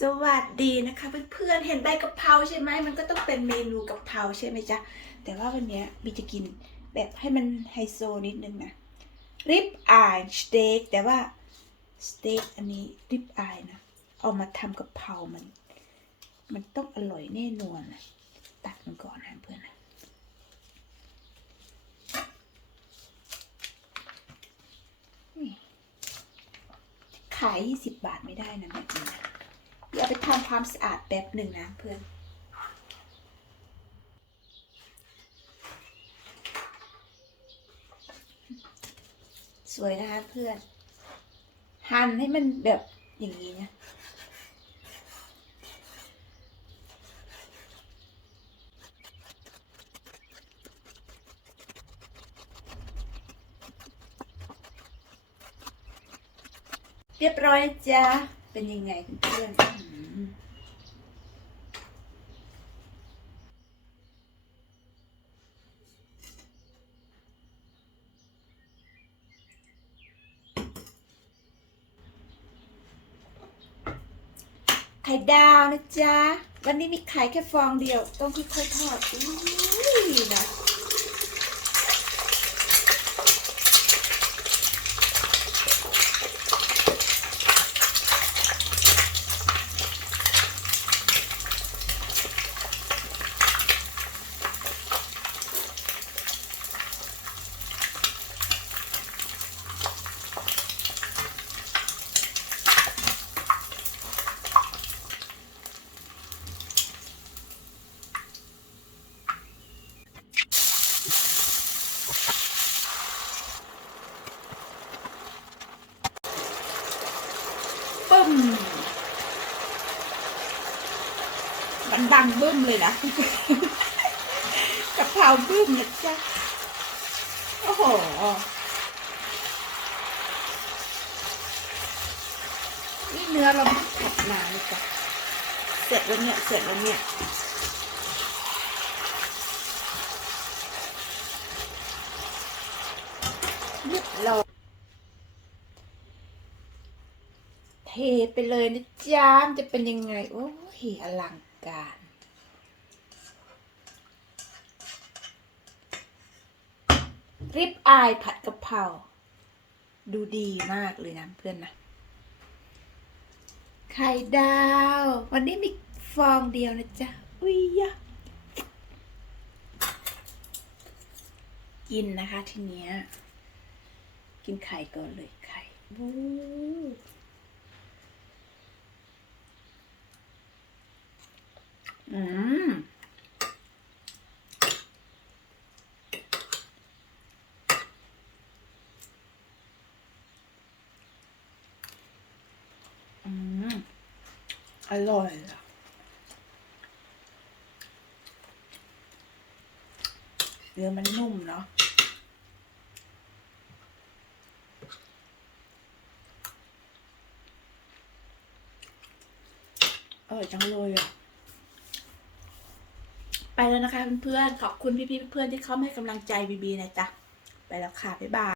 สวัสดีนะคะเพื่อนๆเห็นใบกะเพราใช่ไหมมันก็ต้องเป็นเมนูกะเพราใช่ไหมจ๊ะแต่ว่าวันนี้ยบีจะกินแบบให้มันไฮโซนิดนึงนะริบอายสเต็กแต่ว่าสเต็กอันนี้ริบอายนะเอามาทำกะเพรามัน มันต้องอร่อยแน่นอนนะตัดมันก่อนนะเพื่อนนะนี่ขาย 20 บาทไม่ได้นะแบบนี้นะ ดี๋ยวเอาไปทำความสะอาดแป๊บหนึ่งนะเพื่อนสวยนะคะเพื่อน หั่นให้มันแบบอย่างนี้นะเรียบร้อยจ๊ะเป็นยังไงเพื่อนๆอืมไข่ดาวนะจ๊ะ วันนี้มีไข่แค่ฟองเดียว ต้องค่อยๆทอดอุ้ยนะ ปึ้ม มัน ดังบึ้มเลยนะกะเพราบึ้มนะจ๊ะโอ้โหนี่เนื้อเราผัดนานเลยจ้ะเสร็จแล้วเนี่ยเสร็จแล้วเนี่ยนี่เราเทไปเลยนะจ๊ะมันจะเป็นยังไง โอ้ยอลังการ ริบอายผัดกะเพราดูดีมากเลยนะเพื่อนนะ ไข่ดาว วันนี้มีฟองเดียวนะจ๊ะ อุ้ยยะกินนะคะทีเนี้ย กินไข่ก่อนเลยไข่บูอืม อืม อร่อยอะเนื้อมันนุ่มเนาะอร่อยจังเลยอะ ไปแล้วนะคะเพื่อนๆ ขอบคุณพี่ๆ เพื่อนๆ ที่เข้ามาให้กำลังใจบีบีนะจ๊ะ ไปแล้วค่ะ บ๊ายบาย